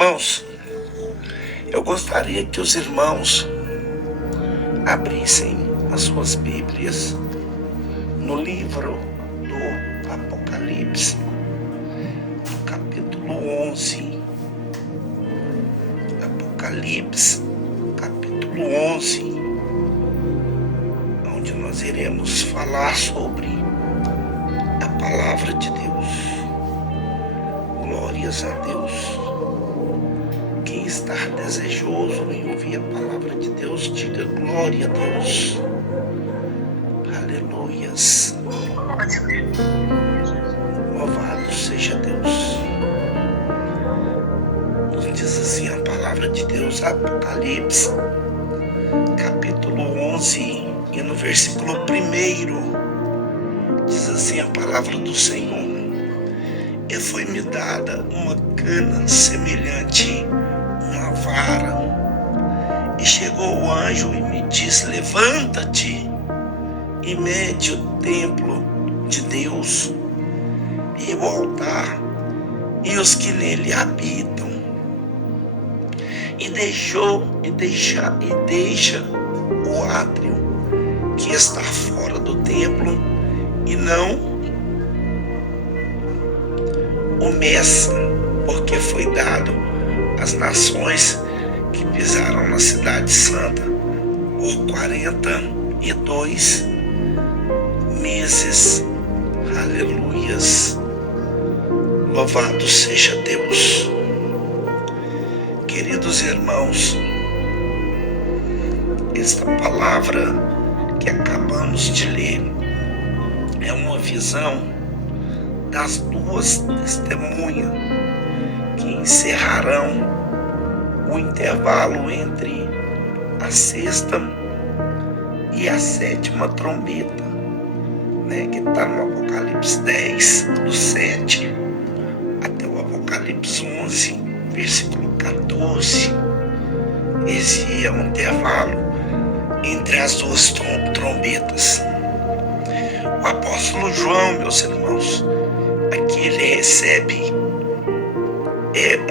Irmãos, eu gostaria que os irmãos abrissem as suas Bíblias no livro do Apocalipse, no capítulo 11. Apocalipse, capítulo 11, onde nós iremos falar sobre a palavra de Deus. Glórias a Deus. Quem está desejoso em ouvir a palavra de Deus, diga glória a Deus. Aleluias. Louvado seja Deus. Diz assim a palavra de Deus, Apocalipse, capítulo 11, e no versículo 1, diz assim a palavra do Senhor: E foi-me dada uma cana semelhante uma vara, e chegou o anjo e me disse: Levanta-te e mede o templo de Deus e o altar e os que nele habitam, e deixa o átrio que está fora do templo, e não o meça, porque foi dado às nações que pisaram na cidade santa por 42 meses. Aleluias. Louvado seja Deus. Queridos irmãos, esta palavra que acabamos de ler é uma visão das duas testemunhas que encerrarão o intervalo entre a sexta e a sétima trombeta, que está no Apocalipse 10, do 7 até o Apocalipse 11, versículo 14. Esse é o intervalo entre as duas trombetas. O apóstolo João, meus irmãos, aqui ele recebe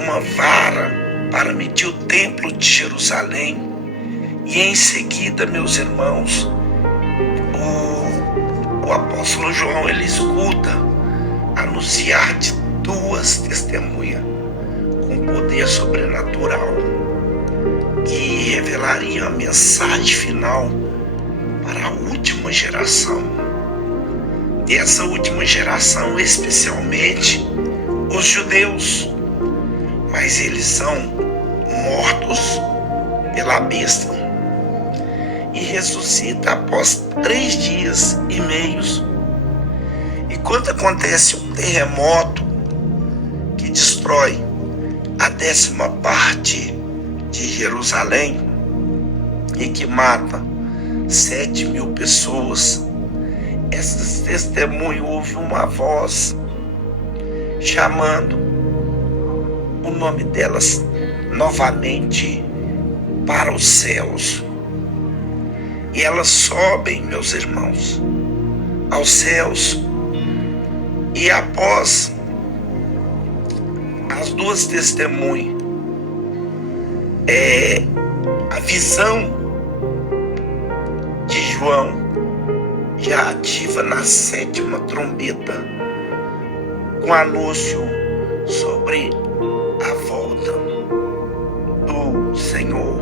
uma vara para medir o templo de Jerusalém, e em seguida, meus irmãos, o apóstolo João ele escuta anunciar de duas testemunhas com poder sobrenatural que revelariam a mensagem final para a última geração. E essa última geração, especialmente os judeus, mas eles são mortos pela besta e ressuscita após 3 dias e meio. E quando acontece um terremoto que destrói a 10ª parte de Jerusalém e que mata 7.000 pessoas, essas testemunhas ouvem uma voz chamando o nome delas novamente para os céus. E elas sobem, meus irmãos, aos céus, e após as duas testemunhas, a visão de João já ativa na 7ª trombeta, com anúncio sobre a volta do Senhor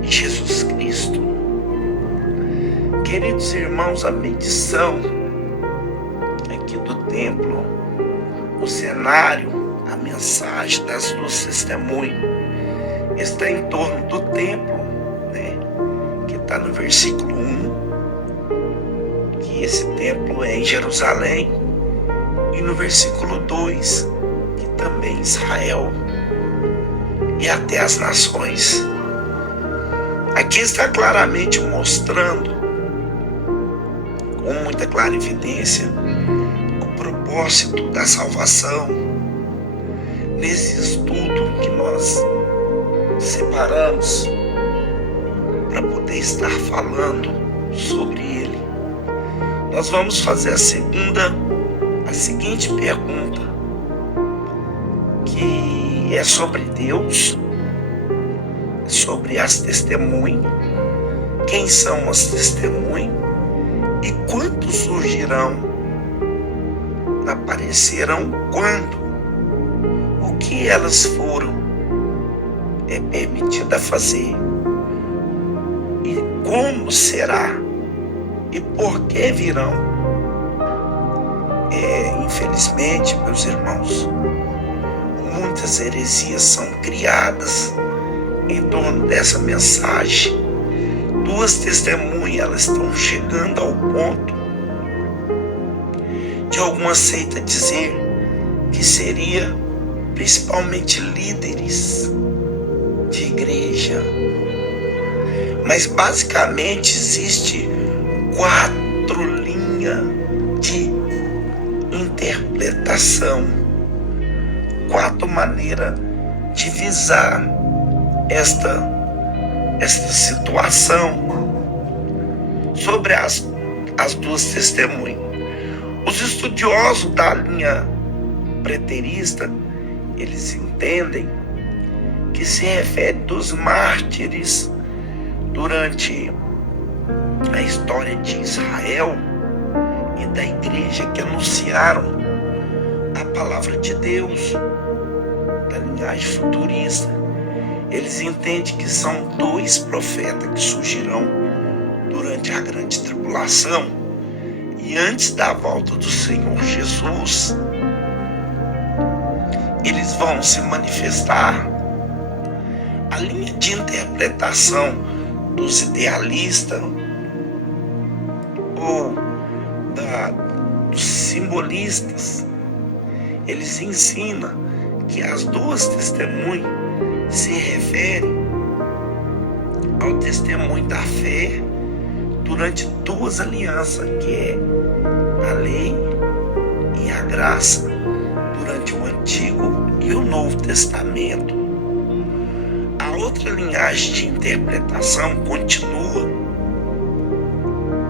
Jesus Cristo. Queridos irmãos, a medição aqui do templo, o cenário, a mensagem das duas testemunhas está em torno do templo, que está no versículo 1, que esse templo é em Jerusalém, e no versículo 2, que também Israel e até as nações. Aqui está claramente mostrando com muita clarividência o propósito da salvação. Nesse estudo que nós separamos para poder estar falando sobre ele, nós vamos fazer a seguinte pergunta, que e é sobre Deus, sobre as testemunhas, quem são as testemunhas e quantos surgirão, aparecerão quando, o que elas foram permitidas fazer e como será e por que virão. Infelizmente, meus irmãos, muitas heresias são criadas em torno dessa mensagem. Duas testemunhas, elas estão chegando ao ponto de alguma seita dizer que seria principalmente líderes de igreja. Mas basicamente existe 4 linhas de interpretação, 4 maneiras de visar esta situação sobre as duas testemunhas. Os estudiosos da linha preterista, eles entendem que se refere dos mártires durante a história de Israel e da igreja que anunciaram a palavra de Deus, da linhagem futurista. Eles entendem que são 2 profetas que surgirão durante a grande tribulação e antes da volta do Senhor Jesus. Eles vão se manifestar. A linha de interpretação dos idealistas ou dos simbolistas, eles ensinam que as 2 testemunhas se referem ao testemunho da fé durante 2 alianças, que é a lei e a graça, durante o Antigo e o Novo Testamento. A outra linhagem de interpretação continua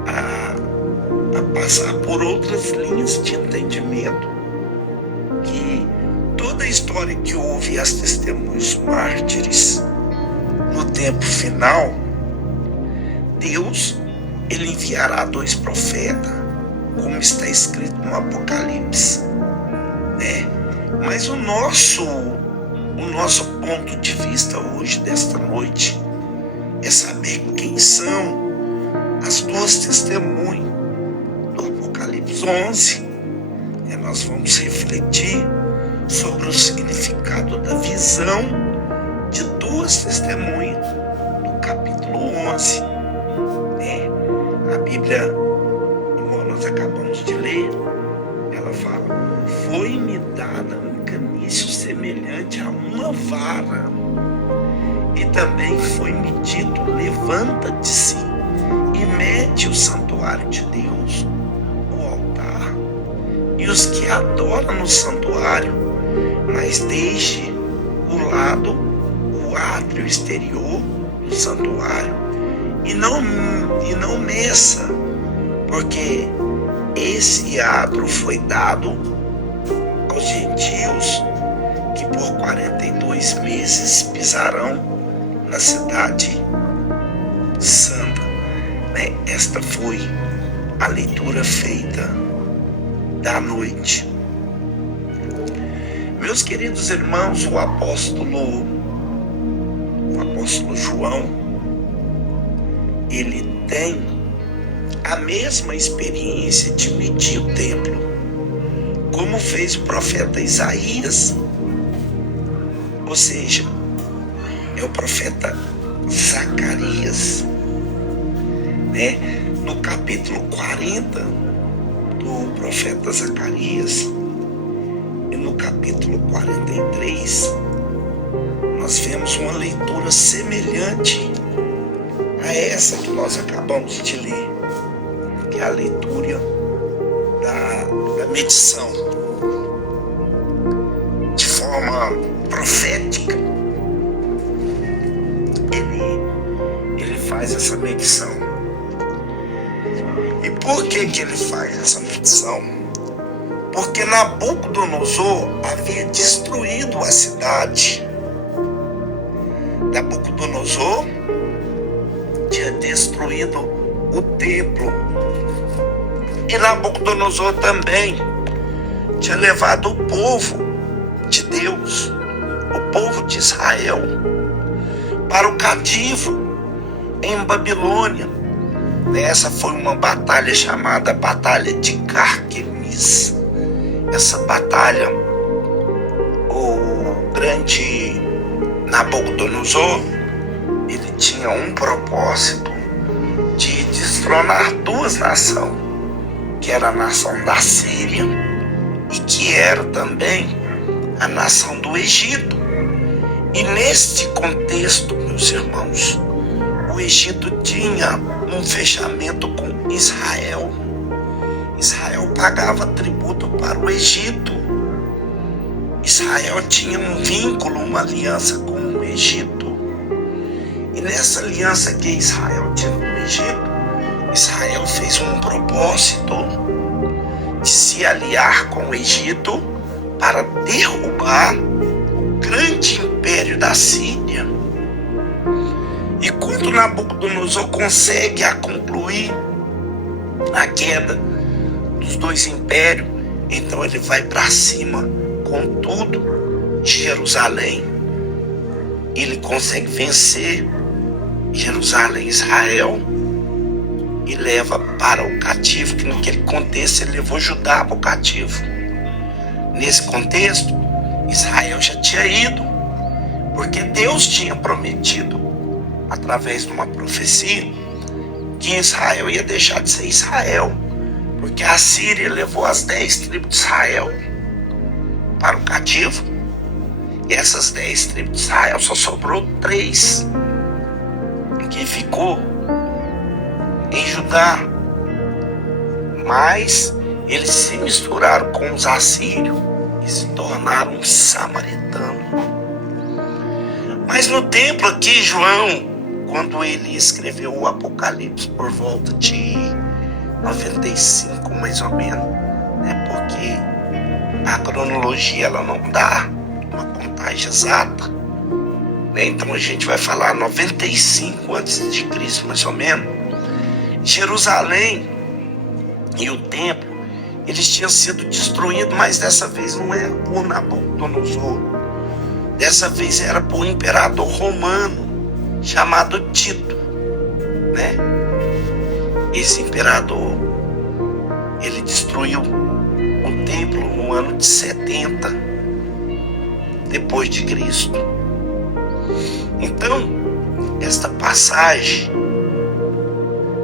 a passar por outras linhas de entendimento, que toda a história que houve as testemunhos mártires, no tempo final, Deus, ele enviará 2 profetas, como está escrito no Apocalipse, né? Mas o nosso ponto de vista hoje, desta noite, é saber quem são as 2 testemunhas do Apocalipse 11. Nós vamos refletir sobre o significado da visão de 2 testemunhas do capítulo 11. A Bíblia, como nós acabamos de ler, ela fala: foi-me dada um caniço semelhante a uma vara, e também foi-me dito: levanta-te e mete o santuário de Deus, o altar, e os que adoram no santuário, mas deixe o lado, o átrio exterior do santuário, e não meça, porque esse átrio foi dado aos gentios, que por 42 meses pisarão na cidade santa. Esta foi a leitura feita da noite. Meus queridos irmãos, o apóstolo João, ele tem a mesma experiência de medir o templo, como fez o profeta Isaías, ou seja, é o profeta Zacarias, no capítulo 40 do profeta Zacarias e no capítulo 43, nós vemos uma leitura semelhante a essa que nós acabamos de ler, que é a leitura da medição de forma profética. Ele faz essa medição. E por que ele faz essa medição? porque Nabucodonosor havia destruído a cidade. Nabucodonosor tinha destruído o templo. E Nabucodonosor também tinha levado o povo de Deus, o povo de Israel, para o cativo em Babilônia. Essa foi uma batalha chamada Batalha de Carquemis. Essa batalha, o grande Nabucodonosor, ele tinha um propósito de destronar duas nações, que era a nação da Síria e que era também a nação do Egito. E neste contexto, meus irmãos, o Egito tinha um fechamento com Israel. Israel pagava tributo para o Egito. Israel tinha um vínculo, uma aliança com o Egito. E nessa aliança que Israel tinha com o Egito, Israel fez um propósito de se aliar com o Egito para derrubar o grande império da Síria. E quando Nabucodonosor consegue concluir a queda dos dois impérios, então ele vai para cima com tudo de Jerusalém. Ele consegue vencer Jerusalém, Israel, e leva para o cativo, que naquele contexto ele levou Judá para o cativo. Nesse contexto, Israel já tinha ido, porque Deus tinha prometido, através de uma profecia, que Israel ia deixar de ser Israel, porque a Síria levou as 10 tribos de Israel para o cativo, e essas 10 tribos de Israel só sobrou 3 que ficou em Judá, mas eles se misturaram com os assírios e se tornaram samaritanos. Mas no templo aqui, João, quando ele escreveu o Apocalipse por volta de 95 mais ou menos, né? Porque a cronologia ela não dá uma contagem exata, né? Então a gente vai falar 95 antes de Cristo mais ou menos. Jerusalém e o templo, eles tinham sido destruídos, mas dessa vez não era por Nabucodonosor. Dessa vez era por um imperador romano chamado Tito, né? Esse imperador, ele destruiu o templo no ano de 70 depois de Cristo. Então, esta passagem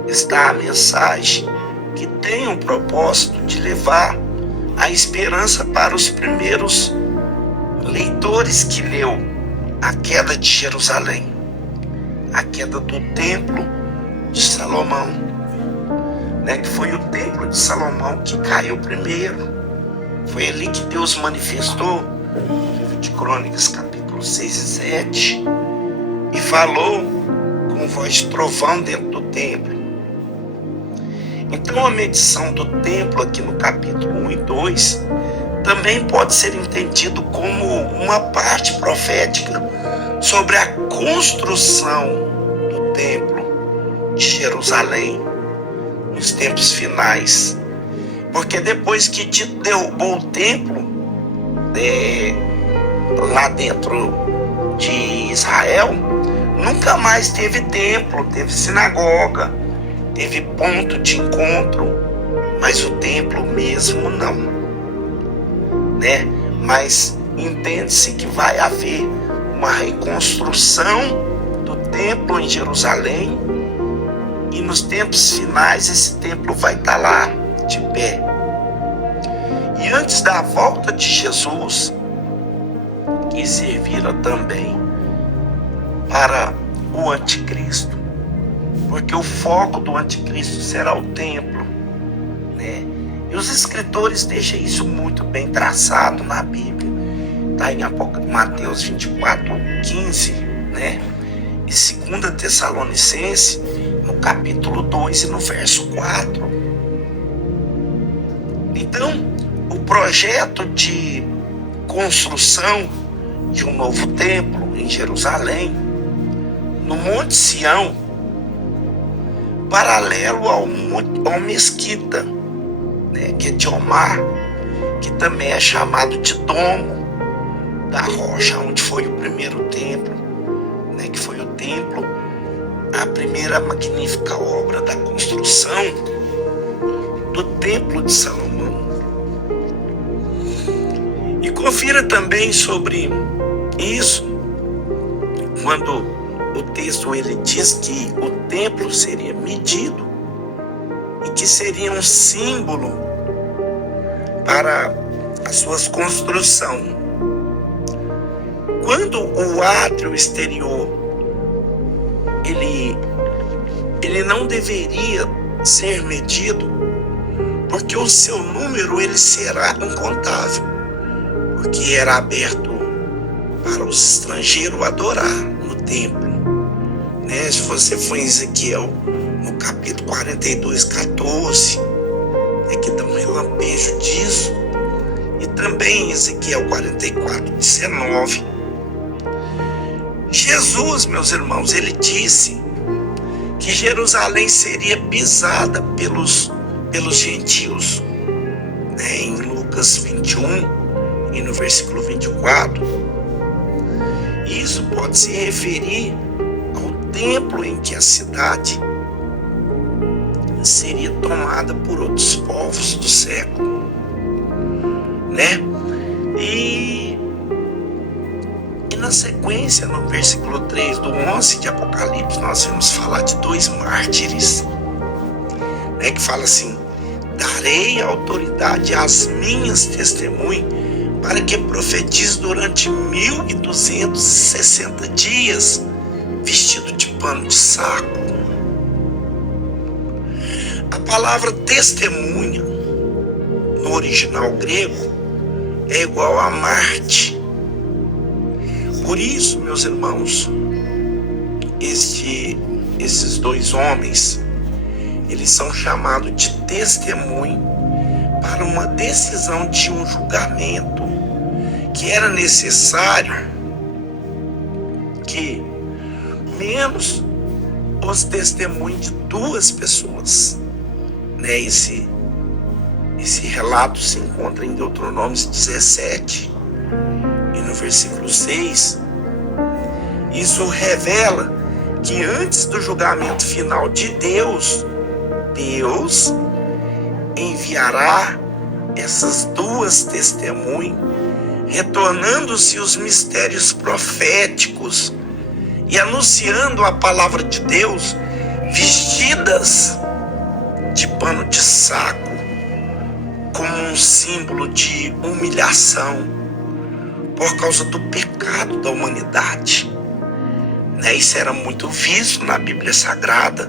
está a mensagem que tem um propósito de levar a esperança para os primeiros leitores que leu a queda de Jerusalém, a queda do templo de Salomão, né? Que foi o templo de Salomão que caiu primeiro. Foi ali que Deus manifestou no livro de Crônicas, capítulo 6 e 7, e falou com voz de trovão dentro do templo. Então a medição do templo aqui no capítulo 1 e 2 também pode ser entendido como uma parte profética sobre a construção do templo de Jerusalém nos tempos finais. Porque depois que Tito derrubou o templo lá dentro de Israel, nunca mais teve templo, teve sinagoga, teve ponto de encontro, mas o templo mesmo não, né? Mas entende-se que vai haver uma reconstrução do templo em Jerusalém, e nos tempos finais esse templo vai estar lá de pé. E antes da volta de Jesus, que servira também para o anticristo, porque o foco do anticristo será o templo, né? E os escritores deixam isso muito bem traçado na Bíblia. Está em Mateus 24:15, né? E 2 Tessalonicenses, no capítulo 2 e no verso 4. Então, o projeto de construção de um novo templo em Jerusalém, no Monte Sião, paralelo ao Mesquita, né, que é de Omar, que também é chamado de Domo da Rocha, onde foi o primeiro templo, né, que foi o templo, a primeira magnífica obra da construção do Templo de Salomão. E confira também sobre isso, quando o texto ele diz que o templo seria medido e que seria um símbolo para as suas construções. Quando o átrio exterior ele não deveria ser medido, porque o seu número ele será incontável, porque era aberto para os estrangeiros adorar no templo, né? Se você for em Ezequiel, no capítulo 42, 14, que dá um relampejo disso, e também em Ezequiel 44, 19. Jesus, meus irmãos, ele disse que Jerusalém seria pisada pelos gentios, né? Em Lucas 21 e no versículo 24, isso pode se referir ao templo em que a cidade seria tomada por outros povos do século, né? E na sequência, no versículo 3 do 11 de Apocalipse, nós vamos falar de 2 mártires, né? Que fala assim: darei autoridade às minhas testemunhas para que profetize durante 1260 dias, vestido de pano de saco. A palavra testemunha, no original grego, é igual a Marte. Por isso, meus irmãos, esses 2 homens, eles são chamados de testemunho para uma decisão de um julgamento que era necessário que menos os testemunhos de 2 pessoas, né? Esse relato se encontra em Deuteronômio 17 e no versículo 6. Isso revela que antes do julgamento final de Deus enviará essas 2 testemunhas, retornando-se os mistérios proféticos e anunciando a palavra de Deus, vestidas de pano de saco, como um símbolo de humilhação por causa do pecado da humanidade, né? Isso era muito visto na Bíblia Sagrada,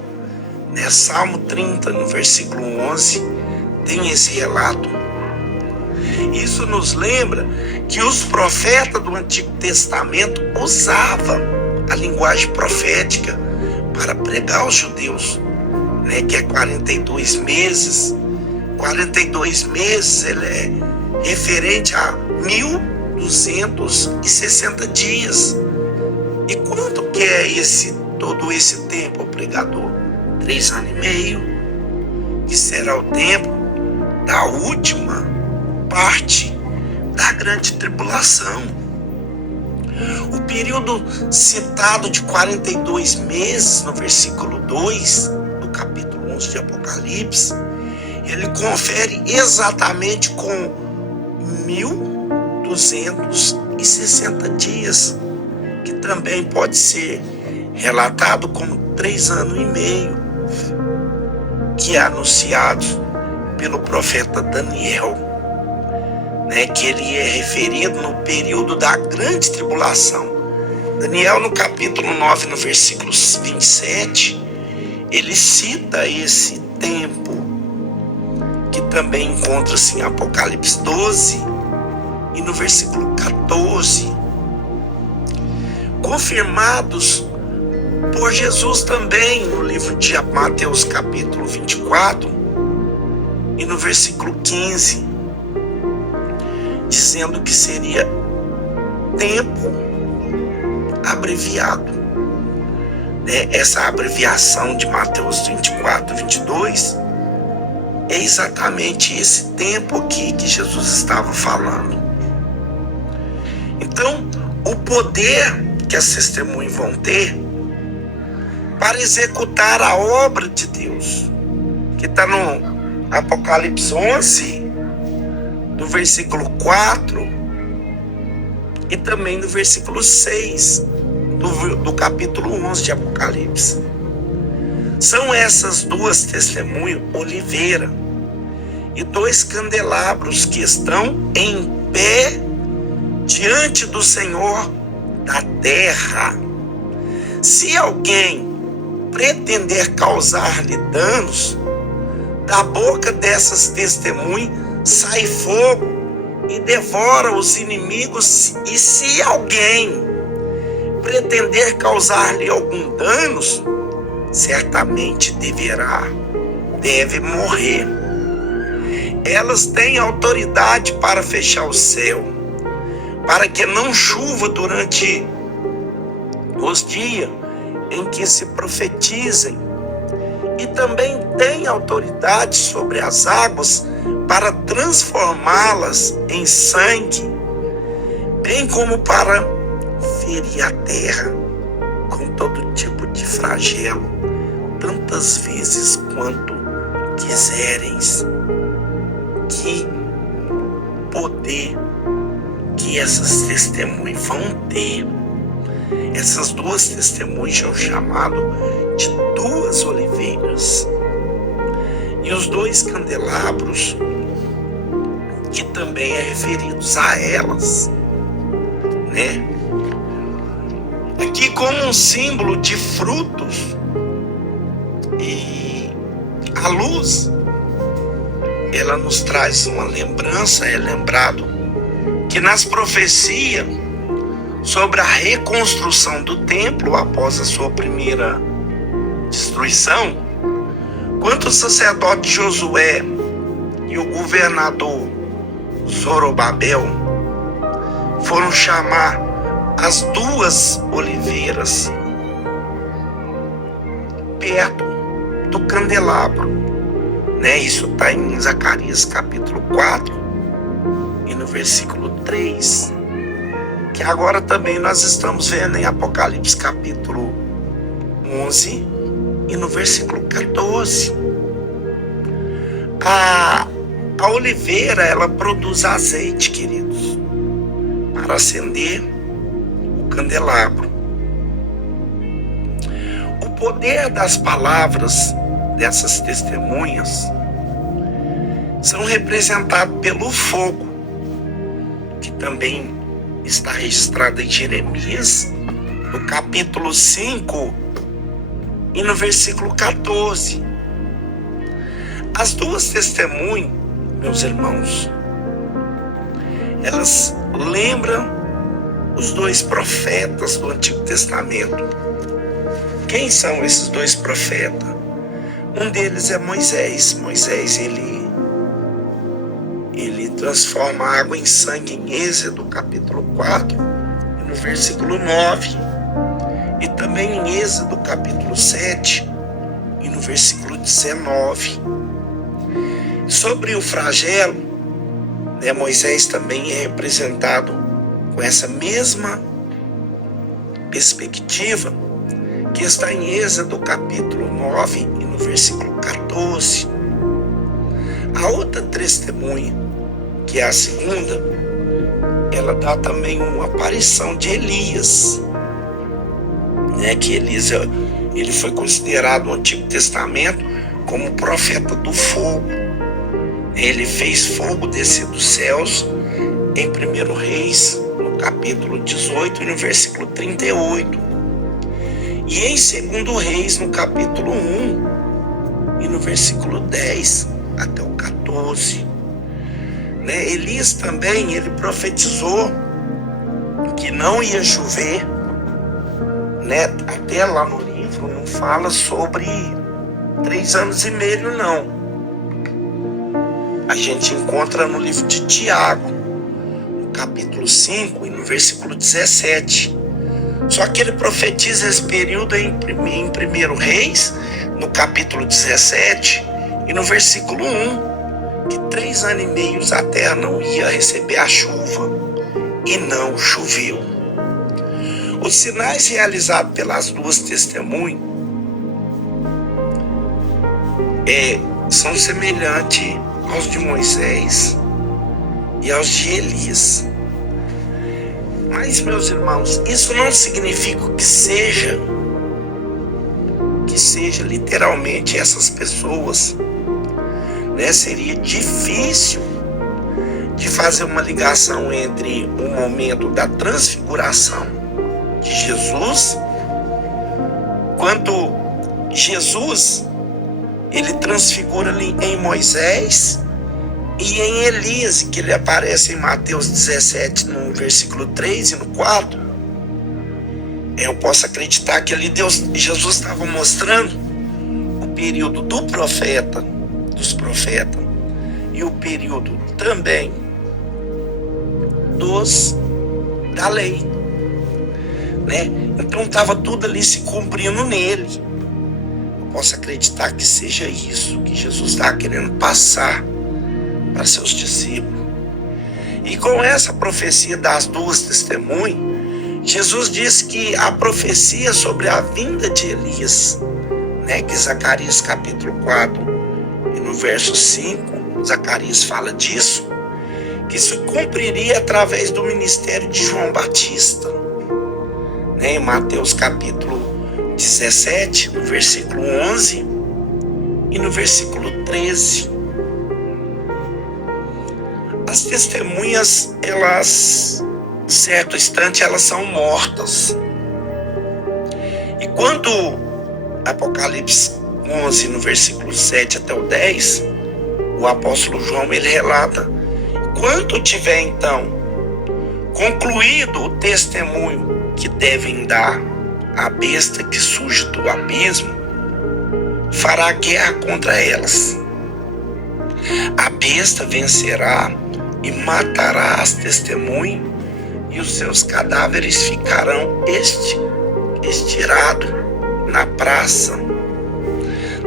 né? Salmo 30, no versículo 11, tem esse relato. Isso nos lembra que os profetas do Antigo Testamento usavam a linguagem profética para pregar aos judeus, né? Que é 42 meses. 42 meses ele é referente a 1260 dias. E quanto que é todo esse tempo, pregador? 3 anos e meio, que será o tempo da última parte da grande tribulação. O período citado de 42 meses no versículo 2 do capítulo 11 de Apocalipse, ele confere exatamente com 1260 dias, que também pode ser relatado como 3 anos e meio, que é anunciado pelo profeta Daniel, né, que ele é referido no período da grande tribulação. Daniel, no capítulo 9, no versículo 27, ele cita esse tempo, que também encontra-se em Apocalipse 12 e no versículo 14, confirmados por Jesus também no livro de Mateus capítulo 24 e no versículo 15. dizendo que seria tempo abreviado. Essa abreviação de Mateus 24, 22 é exatamente esse tempo aqui que Jesus estava falando. Então, o poder que as testemunhas vão ter para executar a obra de Deus, que está no Apocalipse 11, do versículo 4, e também no versículo 6 do capítulo 11 de Apocalipse. São essas duas testemunhas, oliveira, e dois candelabros que estão em pé diante do Senhor da terra. Se alguém pretender causar-lhe danos, da boca dessas testemunhas sai fogo e devora os inimigos. E se alguém pretender causar-lhe algum dano, certamente deve morrer. Elas têm autoridade para fechar o céu, para que não chova durante os dias em que se profetizem, e também têm autoridade sobre as águas para transformá-las em sangue, bem como para ferir a terra com todo tipo de flagelo, tantas vezes quanto quisereis. Que poder que essas testemunhas vão ter. Essas duas testemunhas são chamadas de duas oliveiras. E os dois candelabros, que também é referidos a elas, né? Aqui como um símbolo de frutos, e a luz, ela nos traz uma lembrança. É lembrado que nas profecias sobre a reconstrução do templo após a sua primeira destruição, quando o sacerdote Josué e o governador Zorobabel foram chamar as duas oliveiras perto do candelabro, né? Isso está em Zacarias capítulo 4 e no versículo 3, que agora também nós estamos vendo em Apocalipse capítulo 11 e no versículo 14. A oliveira, ela produz azeite, queridos, para acender o candelabro. O poder das palavras dessas testemunhas são representados pelo fogo, que também está registrado em Jeremias, no capítulo 5 e no versículo 14. As duas testemunhas, meus irmãos, elas lembram os dois profetas do Antigo Testamento. Quem são esses dois profetas? Um deles é Moisés. Moisés, ele transforma a água em sangue em Êxodo capítulo 4 e no versículo 9, e também em Êxodo capítulo 7 e no versículo 19. Sobre o flagelo, né, Moisés também é representado com essa mesma perspectiva, que está em Êxodo capítulo 9 e no versículo 14. A outra testemunha, que é a segunda, ela dá também uma aparição de Elias, né? Que Elias, ele foi considerado no Antigo Testamento como profeta do fogo. Ele fez fogo descer dos céus em 1 Reis, no capítulo 18 e no versículo 38. E em 2 Reis, no capítulo 1 e no versículo 10 até o 14. Né? Elias também, ele profetizou que não ia chover, né? Até lá no livro não fala sobre 3 anos e meio, não. A gente encontra no livro de Tiago, capítulo 5 e no versículo 17. Só que ele profetiza esse período em 1 Reis, no capítulo 17 e no versículo 1, que 3 anos e meio a terra não ia receber a chuva, e não choveu. Os sinais realizados pelas duas testemunhas são semelhantes aos de Moisés e aos de Elias. Mas, meus irmãos, isso não significa que seja literalmente essas pessoas, né? Seria difícil de fazer uma ligação entre o momento da transfiguração de Jesus, quando Jesus ele transfigura ali em Moisés e em Elias, que ele aparece em Mateus 17, no versículo 3 e no 4. Eu posso acreditar que ali Jesus estava mostrando o período dos profetas, e o período também da lei, né? Então estava tudo ali se cumprindo nele. Eu posso acreditar que seja isso que Jesus está querendo passar para seus discípulos. E com essa profecia das duas testemunhas, Jesus diz que a profecia sobre a vinda de Elias, né, que Zacarias capítulo 4 e no verso 5, Zacarias fala disso, que isso cumpriria através do ministério de João Batista, né, em Mateus capítulo 17, no versículo 11 e no versículo 13. As testemunhas, elas, certo instante, elas são mortas. E quando Apocalipse 11, no versículo 7 até o 10, o apóstolo João, ele relata: quando tiver então concluído o testemunho que devem dar à besta que surge do abismo, fará guerra contra elas. A besta vencerá e matará as testemunhas, e os seus cadáveres ficarão estirados na praça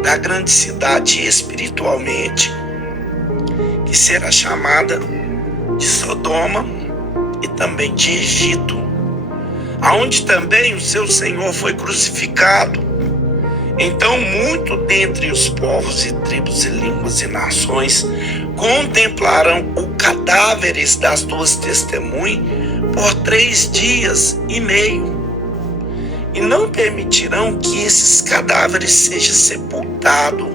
da grande cidade espiritualmente, que será chamada de Sodoma e também de Egito, aonde também o seu Senhor foi crucificado. Então muito dentre os povos e tribos e línguas e nações contemplarão os cadáveres das duas testemunhas por 3 dias e meio, e não permitirão que esses cadáveres sejam sepultados.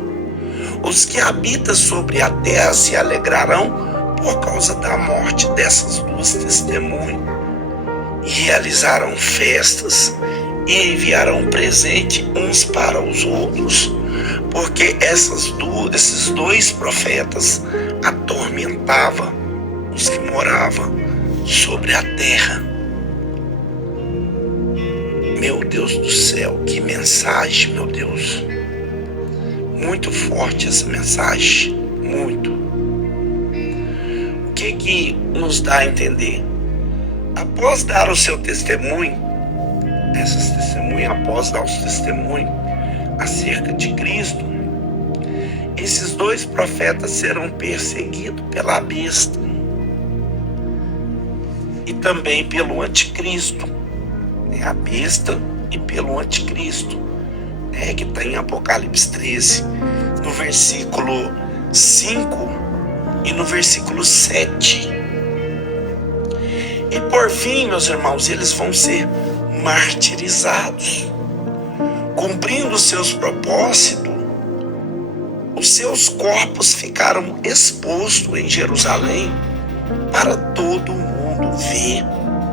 Os que habitam sobre a terra se alegrarão por causa da morte dessas duas testemunhas, e realizarão festas e enviarão presente uns para os outros, porque esses 2 profetas atormentavam os que moravam sobre a terra. Meu Deus do céu, que mensagem, meu Deus. Muito forte essa mensagem, muito. O que nos dá a entender? Após dar o seu testemunho, essas testemunhas, após dar os testemunhos acerca de Cristo, esses 2 profetas serão perseguidos pela besta e também pelo anticristo, né? A besta e pelo anticristo, né? Que está em Apocalipse 13, no versículo 5 e no versículo 7. E por fim, meus irmãos, eles vão ser martirizados, cumprindo seus propósitos. Os seus corpos ficaram expostos em Jerusalém para todo mundo ver,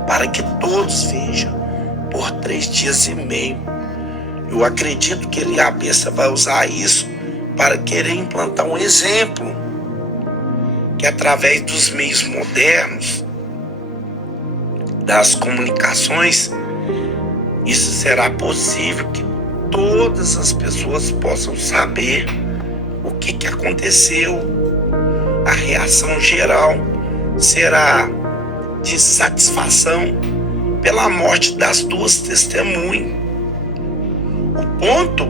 para que todos vejam, por 3 dias e meio. Eu acredito que a besta vai usar isso para querer implantar um exemplo, que através dos meios modernos, das comunicações, isso será possível, que todas as pessoas possam saber o que aconteceu. A reação geral será de satisfação pela morte das duas testemunhas. O ponto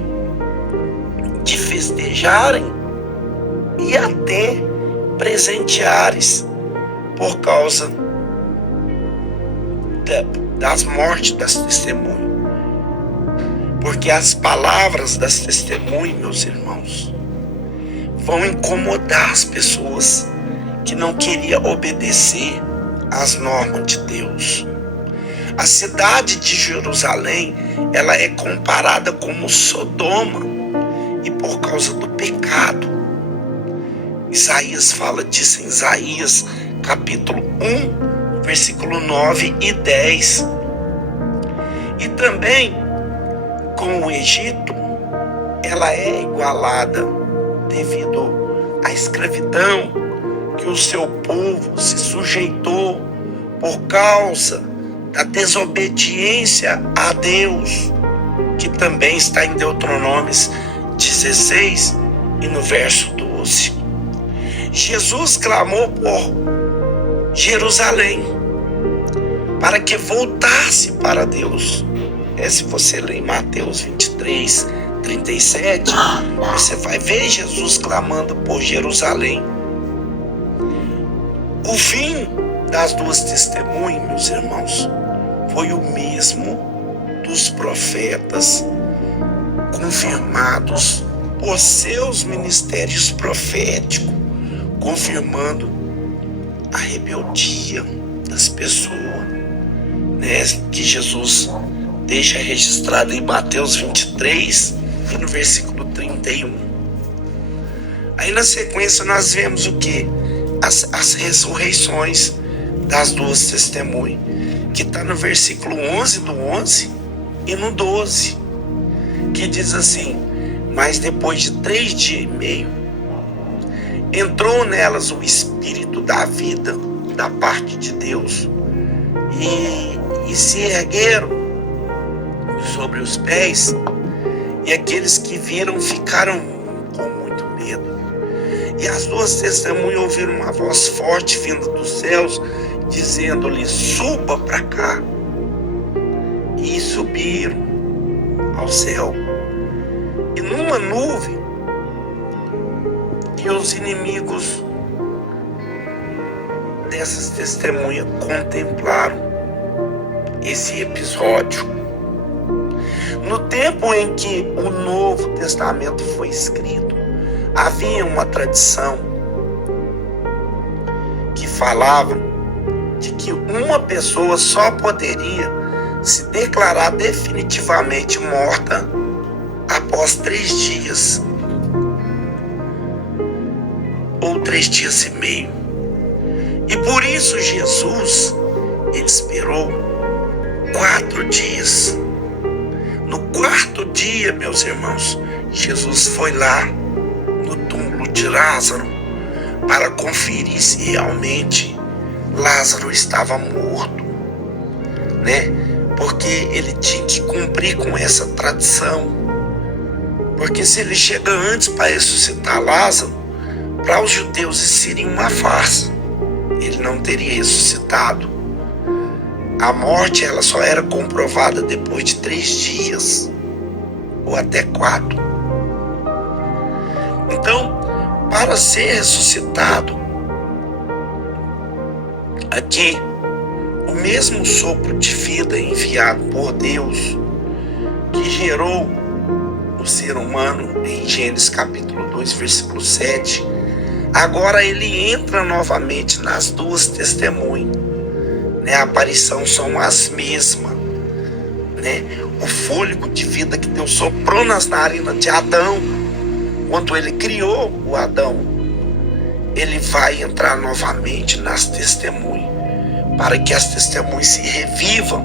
de festejarem e até presenteares por causa das mortes das testemunhas. Porque as palavras das testemunhas, meus irmãos, vão incomodar as pessoas que não queriam obedecer às normas de Deus. A cidade de Jerusalém, ela é comparada como Sodoma, e por causa do pecado. Isaías fala disso em Isaías capítulo 1, versículo 9 e 10. E também com o Egito, ela é igualada devido à escravidão que o seu povo se sujeitou por causa da desobediência a Deus, que também está em Deuteronômio 16 e no verso 12. Jesus clamou por Jerusalém para que voltasse para Deus. Se você ler em Mateus 23, 37, você vai ver Jesus clamando por Jerusalém. O fim das duas testemunhas, meus irmãos, foi o mesmo dos profetas confirmados por seus ministérios proféticos, confirmando a rebeldia das pessoas, que Jesus deixa registrado em Mateus 23 e no versículo 31. Aí na sequência nós vemos o que? As ressurreições das duas testemunhas, que está no versículo 11 do 11 e no 12, que diz assim: mas depois de 3 dias e meio, entrou nelas o Espírito da vida da parte de Deus, e se ergueram sobre os pés, e aqueles que viram ficaram com muito medo. E as duas testemunhas ouviram uma voz forte vinda dos céus, dizendo-lhe: suba para cá. E subiram ao céu, e numa nuvem, e os inimigos dessas testemunhas contemplaram esse episódio. No tempo em que o Novo Testamento foi escrito, havia uma tradição que falava de que uma pessoa só poderia se declarar definitivamente morta após 3 dias ou 3 dias e meio. E por isso Jesus, ele esperou 4 dias. No 4º dia, meus irmãos, Jesus foi lá no túmulo de Lázaro para conferir se realmente Lázaro estava morto, porque ele tinha que cumprir com essa tradição. Porque se ele chega antes para ressuscitar Lázaro, para os judeus isso seria uma farsa. Ele não teria ressuscitado. A morte, ela só era comprovada depois de 3 dias ou até 4. Então, para ser ressuscitado, aqui o mesmo sopro de vida enviado por Deus, que gerou o ser humano em Gênesis capítulo 2, versículo 7, agora ele entra novamente nas duas testemunhas. A aparição são as mesmas. O fôlego de vida que Deus soprou nas narinas de Adão, quando ele criou o Adão, ele vai entrar novamente nas testemunhas, para que as testemunhas se revivam.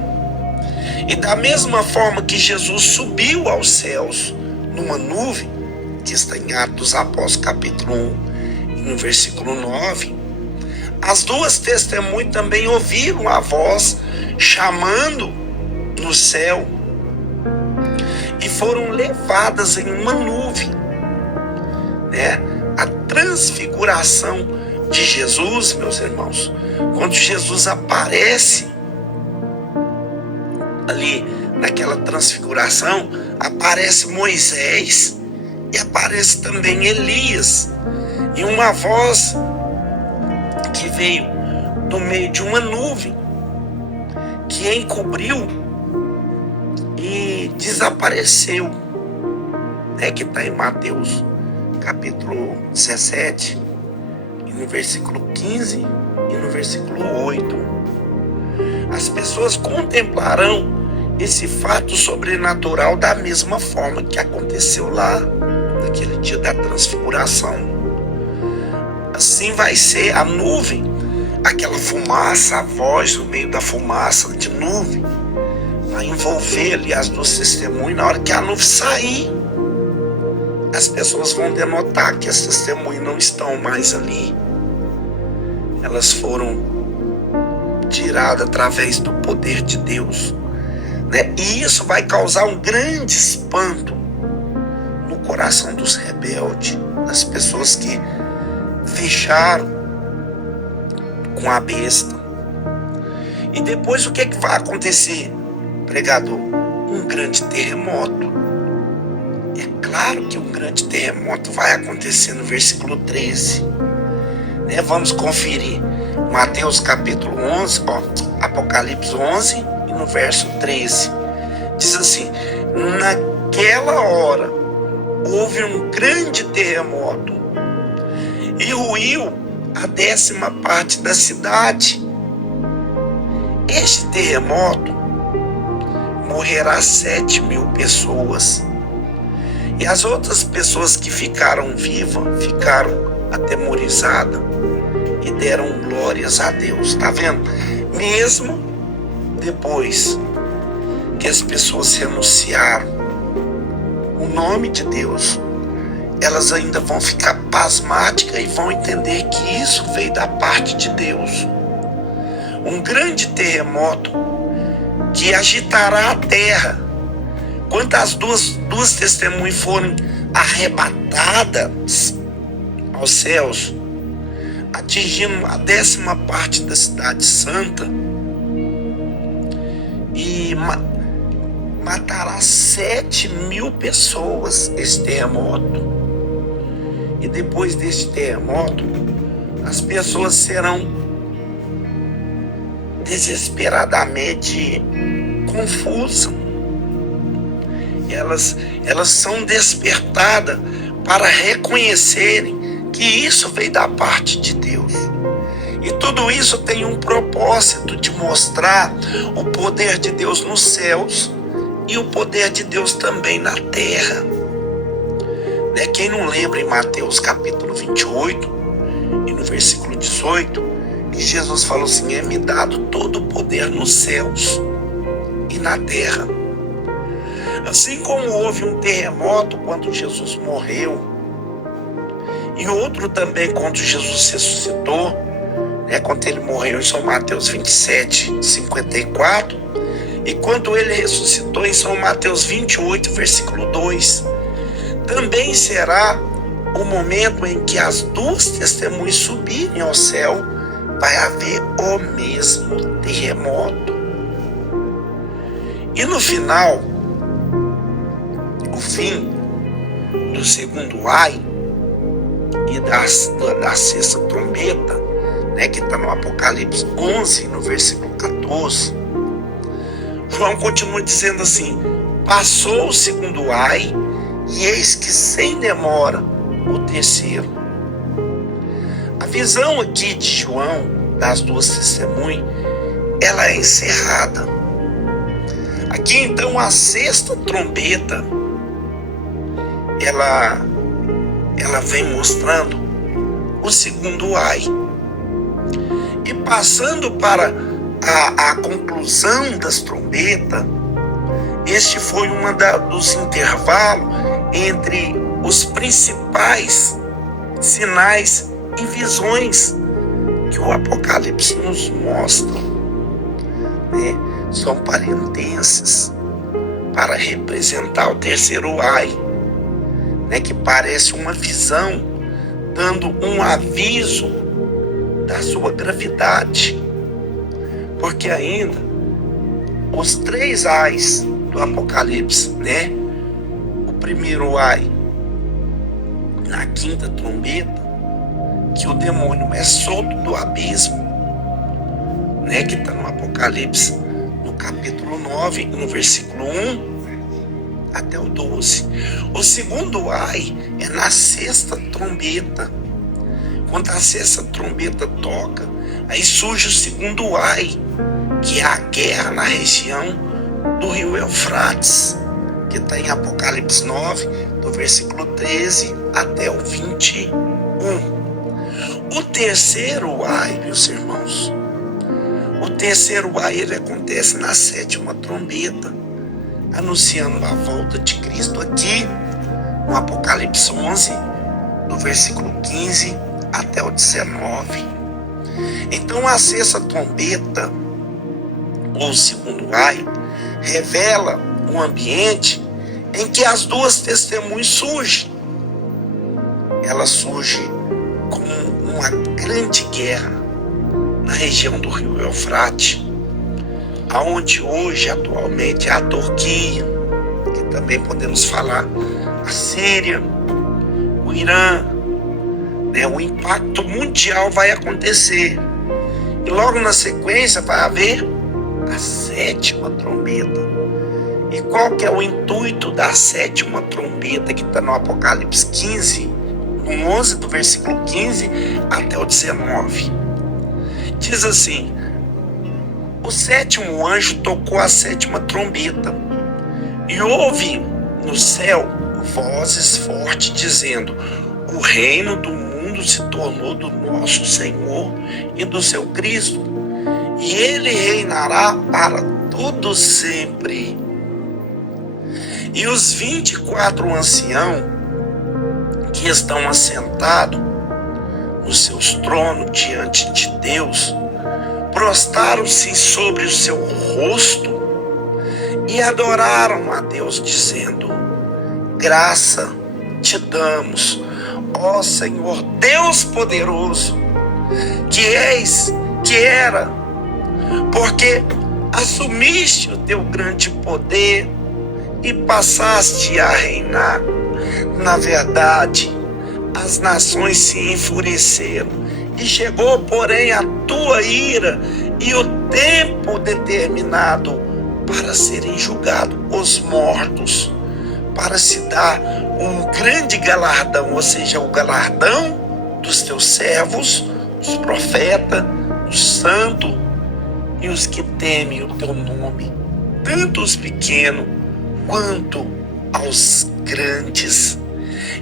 E da mesma forma que Jesus subiu aos céus numa nuvem, que está em Atos dos Apóstolos capítulo 1, no versículo 9, as duas testemunhas também ouviram a voz chamando no céu e foram levadas em uma nuvem. A transfiguração de Jesus, meus irmãos, quando Jesus aparece ali naquela transfiguração, aparece Moisés e aparece também Elias, e uma voz que veio do meio de uma nuvem que encobriu e desapareceu, que está em Mateus capítulo 17, e no versículo 15 e no versículo 8. As pessoas contemplarão esse fato sobrenatural da mesma forma que aconteceu lá naquele dia da transfiguração. Assim vai ser a nuvem, aquela fumaça, a voz no meio da fumaça de nuvem, vai envolver ali as duas testemunhas. Na hora que a nuvem sair, as pessoas vão denotar que as testemunhas não estão mais ali. Elas foram tiradas através do poder de Deus, E isso vai causar um grande espanto no coração dos rebeldes, das pessoas que fecharam com a besta. E depois o que vai acontecer, pregador? Um grande terremoto. É claro que um grande terremoto vai acontecer no versículo 13. Vamos conferir Mateus capítulo 11, Apocalipse 11 e no verso 13. Diz assim: naquela hora houve um grande terremoto e ruiu a 10ª parte da cidade. Este terremoto morrerá 7.000 pessoas. E as outras pessoas que ficaram vivas ficaram atemorizadas e deram glórias a Deus. Tá vendo? Mesmo depois que as pessoas renunciaram o nome de Deus, elas ainda vão ficar pasmáticas e vão entender que isso veio da parte de Deus. Um grande terremoto que agitará a terra. Quando as duas testemunhas forem arrebatadas aos céus, atingindo a 10ª parte da cidade santa, e matará 7.000 pessoas esse terremoto. E depois desse terremoto, as pessoas serão desesperadamente confusas. Elas são despertadas para reconhecerem que isso veio da parte de Deus. E tudo isso tem um propósito de mostrar o poder de Deus nos céus e o poder de Deus também na terra. Quem não lembra em Mateus capítulo 28 e no versículo 18, que Jesus falou assim: é-me dado todo o poder nos céus e na terra. Assim como houve um terremoto quando Jesus morreu, e outro também quando Jesus ressuscitou, quando ele morreu em São Mateus 27, 54, e quando ele ressuscitou em São Mateus 28, versículo 2, também será o momento em que as duas testemunhas subirem ao céu, vai haver o mesmo terremoto. E no final, o fim do segundo ai e da 6ª trombeta, que está no Apocalipse 11, no versículo 14, João continua dizendo assim: passou o segundo ai, e eis que sem demora o terceiro. A visão aqui de João das duas testemunhas, ela é encerrada. Aqui então a 6ª trombeta, ela vem mostrando o segundo ai. E passando para a conclusão das trombetas, este foi dos intervalos entre os principais sinais e visões que o Apocalipse nos mostra. São parentescas para representar o terceiro ai, que parece uma visão, dando um aviso da sua gravidade. Porque ainda os 3 ais do Apocalipse, né? O primeiro ai na 5ª trombeta, que o demônio é solto do abismo, né? Que está no Apocalipse, no capítulo 9, no versículo 1 até o 12. O segundo ai é na 6ª trombeta. Quando a 6ª trombeta toca, aí surge o segundo ai, que é a guerra na região do rio Eufrates, que está em Apocalipse 9, do versículo 13 até o 21. O terceiro ai, meus irmãos, o terceiro ai, ele acontece na 7ª trombeta, anunciando a volta de Cristo aqui no Apocalipse 11, do versículo 15 até o 19. Então a 6ª trombeta, ou segundo ai, revela um ambiente em que as 2 testemunhas surgem. Ela surge como uma grande guerra na região do rio Eufrates, aonde hoje atualmente é a Turquia, que também podemos falar a Síria, o Irã, né? O impacto mundial vai acontecer. E logo na sequência vai haver a 7ª trombeta. E qual que é o intuito da 7ª trombeta, que está no Apocalipse 15, no 11, do versículo 15 até o 19? Diz assim: o 7º anjo tocou a 7ª trombeta, e houve no céu vozes fortes dizendo: o reino do mundo se tornou do nosso Senhor e do seu Cristo, e ele reinará para todo sempre. E os 24 anciãos que estão assentados nos seus tronos diante de Deus, prostaram-se sobre o seu rosto e adoraram a Deus, dizendo: graça te damos, ó Senhor Deus poderoso, que és, que era, porque assumiste o teu grande poder e passaste a reinar. Na verdade, as nações se enfureceram, e chegou, porém, a tua ira e o tempo determinado para serem julgados os mortos, para se dar um grande galardão, ou seja, o galardão dos teus servos, os profetas, os santos e os que temem o teu nome, tanto os pequenos quanto aos grandes,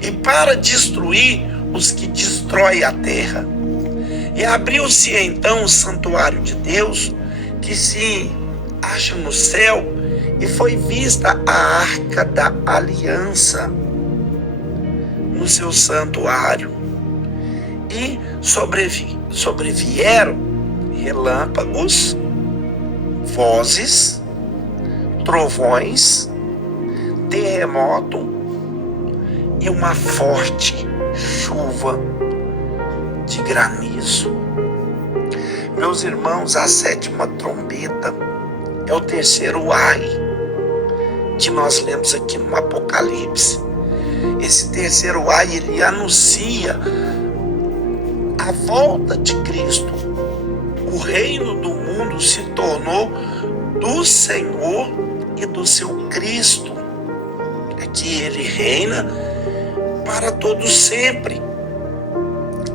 e para destruir os que destroem a terra. E abriu-se então o santuário de Deus, que se acha no céu, e foi vista a arca da aliança no seu santuário. E sobrevieram relâmpagos, vozes, trovões, terremoto e uma forte chuva de granizo. Meus irmãos, a 7ª trombeta é o terceiro ai que nós lemos aqui no Apocalipse. Esse terceiro ai, ele anuncia a volta de Cristo. O reino do mundo se tornou do Senhor e do seu Cristo. É que ele reina para todo sempre,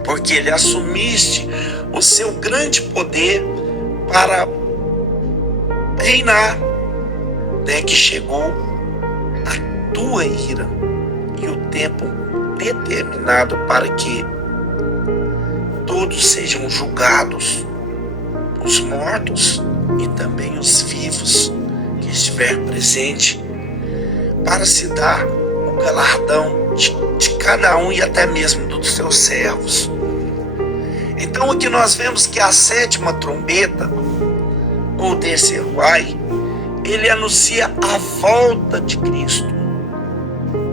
porque ele assumiste o seu grande poder para reinar, né? Que chegou a tua ira e o tempo determinado para que todos sejam julgados, os mortos e também os vivos que estiver presente, para se dar o galardão de cada um e até mesmo dos seus servos. Então aqui nós vemos que a 7ª trombeta, ou terceiro ai, ele anuncia a volta de Cristo,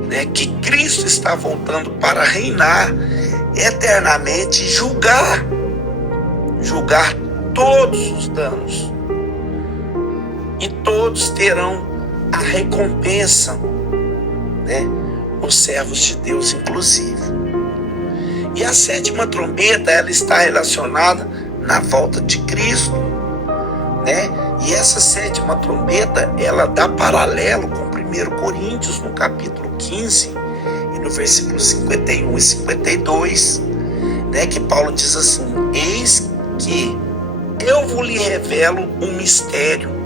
né? Que Cristo está voltando para reinar eternamente e julgar julgar todos os danos, e todos terão a recompensa, né? Os servos de Deus, inclusive. E a sétima trombeta, ela está relacionada na volta de Cristo, né? E essa sétima trombeta, ela dá paralelo com 1 Coríntios, no capítulo 15, e no versículo 51 e 52, né? Que Paulo diz assim: eis que eu vos lhe revelo um mistério.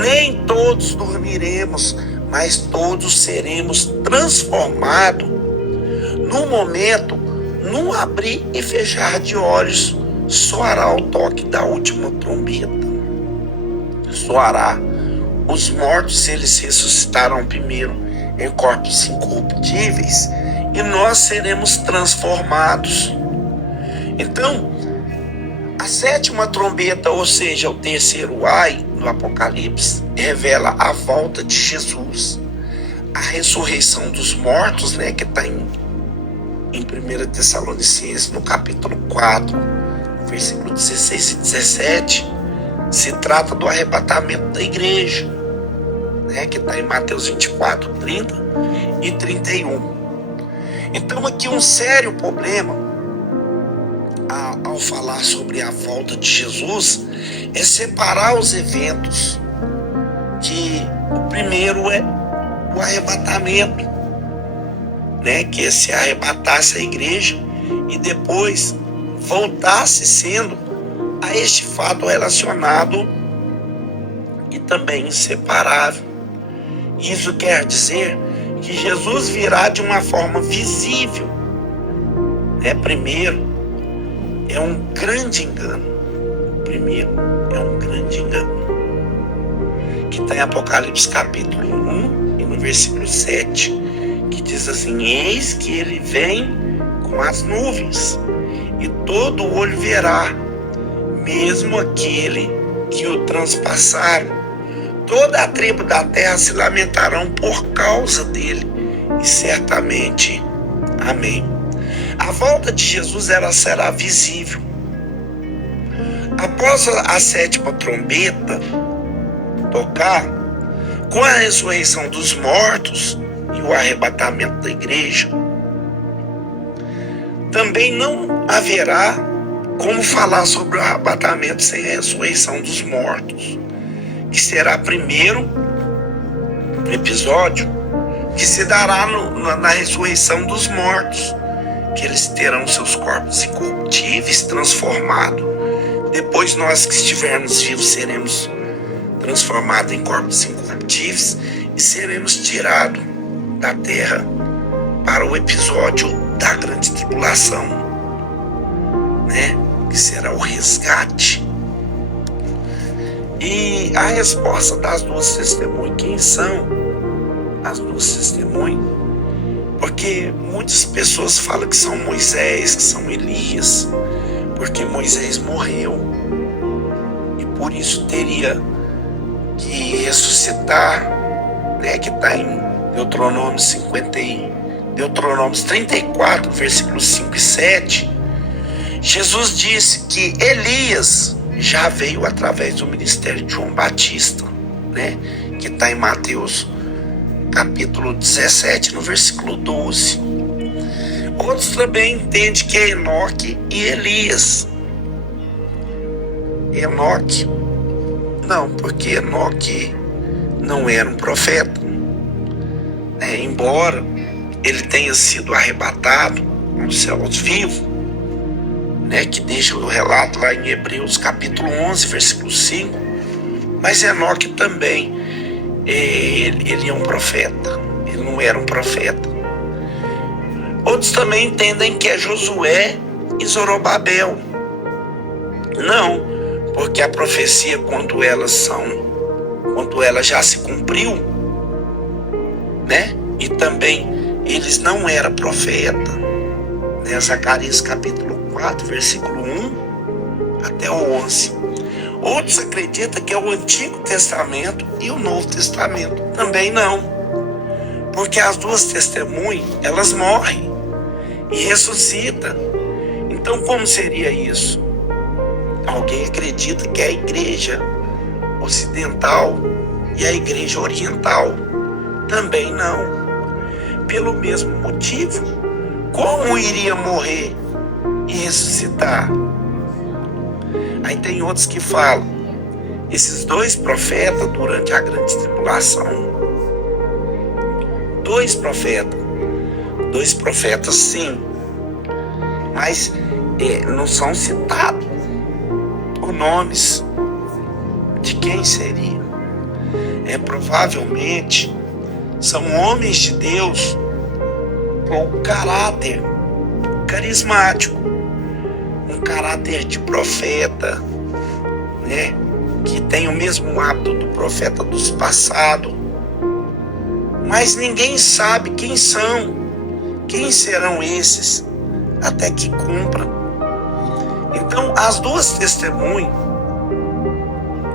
Nem todos dormiremos, mas todos seremos transformados no momento, num abrir e fechar de olhos. Soará o toque da última trombeta. Soará. Os mortos, eles ressuscitarão primeiro em corpos incorruptíveis, e nós seremos transformados. Então, a sétima trombeta, ou seja, o terceiro ai do Apocalipse, revela a volta de Jesus, a ressurreição dos mortos, né, que está em 1 Tessalonicenses, no capítulo 4, versículo 16 e 17, se trata do arrebatamento da igreja, né, que está em Mateus 24, 30 e 31. Então aqui um sério problema ao falar sobre a volta de Jesus é separar os eventos, que o primeiro é o arrebatamento, né, que é se arrebatasse a igreja e depois voltasse sendo a este fato relacionado e também inseparável. Isso quer dizer que Jesus virá de uma forma visível, né? Primeiro, é um grande engano. Primeiro, é um grande engano, que está em Apocalipse capítulo 1 e no versículo 7, que diz assim: eis que ele vem com as nuvens, e todo olho verá, mesmo aquele que o transpassaram. Toda a tribo da terra se lamentarão por causa dele, e certamente, amém. A volta de Jesus, ela será visível. Após a sétima trombeta tocar, com a ressurreição dos mortos e o arrebatamento da igreja, também não haverá como falar sobre o arrebatamento sem a ressurreição dos mortos, que será primeiro episódio que se dará na ressurreição dos mortos, que eles terão seus corpos incorruptíveis transformados. Depois nós que estivermos vivos seremos transformados em corpos incorruptíveis e seremos tirados da terra para o episódio da grande tribulação, né? Que será o resgate. E a resposta das duas testemunhas, quem são as duas testemunhas? Porque muitas pessoas falam que são Moisés, que são Elias, porque Moisés morreu e por isso teria que ressuscitar, né? Que está em Deuteronômio 34, versículos 5 e 7. Jesus disse que Elias já veio através do ministério de João Batista, né? Que está em Mateus capítulo 17, no versículo 12. Outros também entendem que é Enoque e Elias. Enoque, não, porque Enoque não era um profeta, né? Embora ele tenha sido arrebatado aos céus vivos, né? Que deixa o relato lá em Hebreus capítulo 11, versículo 5. Mas Enoque também, ele é um profeta, ele não era um profeta. Outros também entendem que é Josué e Zorobabel. Não, porque a profecia, quando ela já se cumpriu, né? E também eles não eram profeta, né? Zacarias capítulo 4, versículo 1 até o 11. Outros acreditam que é o Antigo Testamento e o Novo Testamento. Também não, porque as duas testemunhas, elas morrem e ressuscitam. Então como seria isso? Alguém acredita que é a igreja ocidental e a igreja oriental. Também não. Pelo mesmo motivo, como iria morrer e ressuscitar? Aí tem outros que falam, esses dois profetas durante a grande tribulação, dois profetas sim, mas não são citados os nomes de quem seria. Provavelmente são homens de Deus com caráter carismático, um caráter de profeta, né? Que tem o mesmo hábito do profeta dos passados, mas ninguém sabe quem são, quem serão esses, até que cumpra. Então, as duas testemunhas,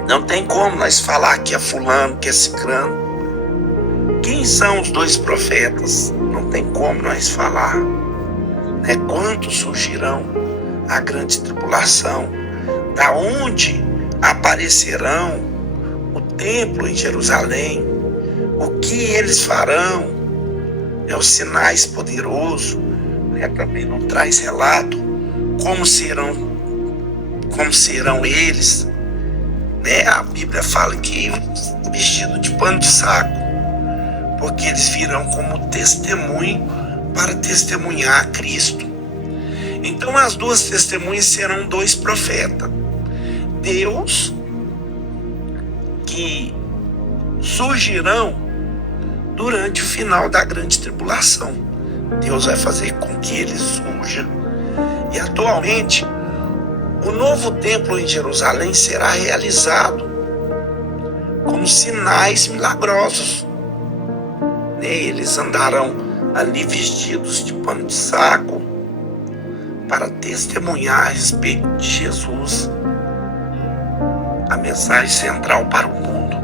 não tem como nós falar que é fulano, que é cicrano. Quem são os dois profetas? Não tem como nós falar. Quando surgirão a grande tribulação? Da onde aparecerão o templo em Jerusalém? O que eles farão? Os sinais poderosos. Também não traz relato como serão eles. A Bíblia fala que vestido de pano de saco, porque eles virão como testemunho para testemunhar a Cristo. Então as duas testemunhas serão dois profetas. Deus, que surgirão durante o final da grande tribulação. Deus vai fazer com que ele surja. E atualmente, o novo templo em Jerusalém será realizado como sinais milagrosos. Eles andarão ali vestidos de pano de saco para testemunhar a respeito de Jesus, a mensagem central para o mundo.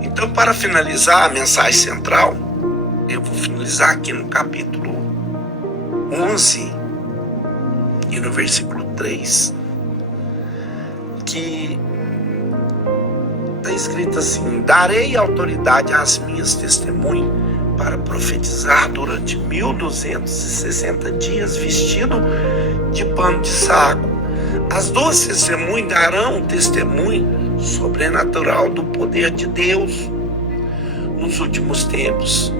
Então, para finalizar a mensagem central, eu vou finalizar aqui no capítulo 11 e no versículo 3, que está escrito assim: darei autoridade às minhas testemunhas para profetizar durante 1260 dias vestido de pano de saco. As duas testemunhas darão testemunho sobrenatural do poder de Deus nos últimos tempos.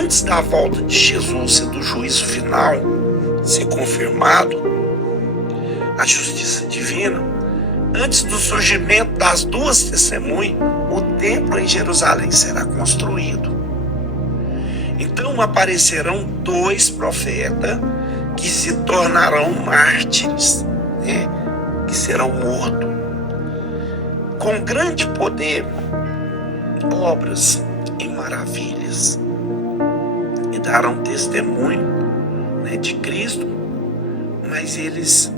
Antes da volta de Jesus e do juízo final ser confirmado, a justiça divina, antes do surgimento das duas testemunhas, o templo em Jerusalém será construído. Então aparecerão dois profetas que se tornarão mártires, que serão mortos. Com grande poder, obras e maravilhas, e darão testemunho de Cristo, mas eles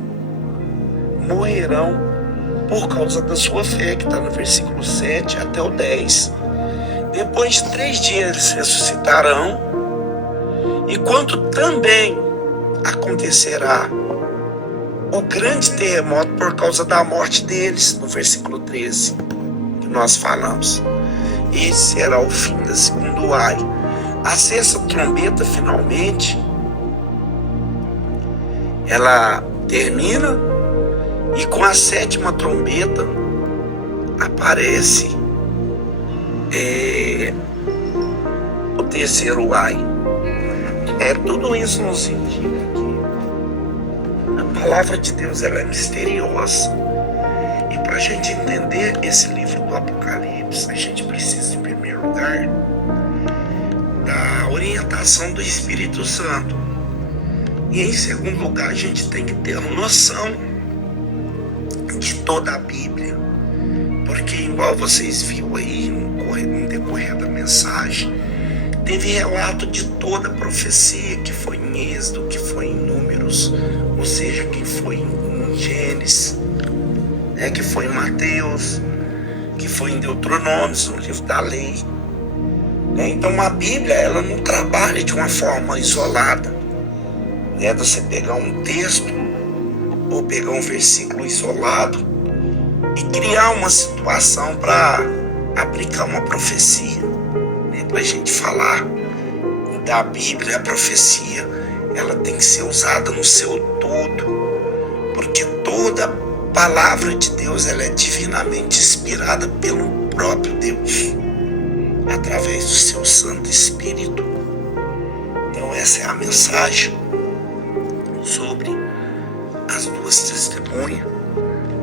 morrerão por causa da sua fé, que está no versículo 7 até o 10. Depois de 3 dias eles ressuscitarão, e quando também acontecerá o grande terremoto por causa da morte deles, no versículo 13, que nós falamos. Esse será o fim da segunda ai. A sexta trombeta, finalmente, ela termina, e com a sétima trombeta aparece o terceiro ai. Tudo isso nos indica que a palavra de Deus ela é misteriosa. E para a gente entender esse livro do Apocalipse, a gente precisa, em primeiro lugar, da orientação do Espírito Santo. E em segundo lugar, a gente tem que ter noção de toda a Bíblia. Porque, igual vocês viram aí no decorrer da mensagem, teve relato de toda a profecia, que foi em Êxodo, que foi em Números, ou seja, que foi em Gênesis, que foi em Mateus, que foi em Deuteronômio, no livro da lei. Então a Bíblia ela não trabalha de uma forma isolada. Você pegar um texto ou pegar um versículo isolado e criar uma situação para aplicar uma profecia, né? Para a gente falar da Bíblia, a profecia, ela tem que ser usada no seu todo, porque toda palavra de Deus, ela é divinamente inspirada pelo próprio Deus, através do seu Santo Espírito. Então essa é a mensagem sobre as duas testemunhas,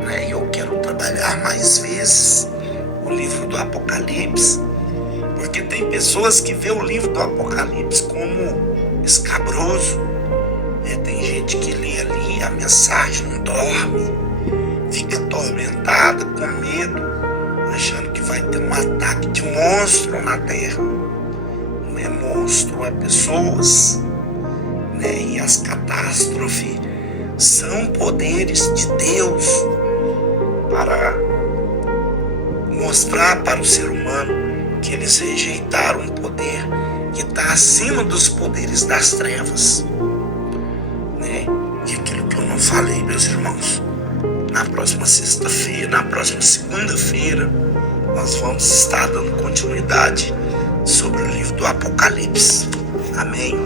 né? E eu quero trabalhar mais vezes o livro do Apocalipse, porque tem pessoas que vê o livro do Apocalipse como escabroso, né? Tem gente que lê ali a mensagem, não dorme, fica atormentada, com medo, achando que vai ter um ataque de monstro na terra. Não é monstro, é pessoas, né? E as catástrofes são poderes de Deus para mostrar para o ser humano que eles rejeitaram um poder que está acima dos poderes das trevas, né? E aquilo que eu não falei, meus irmãos, na próxima sexta-feira, na próxima segunda-feira, nós vamos estar dando continuidade sobre o livro do Apocalipse. Amém?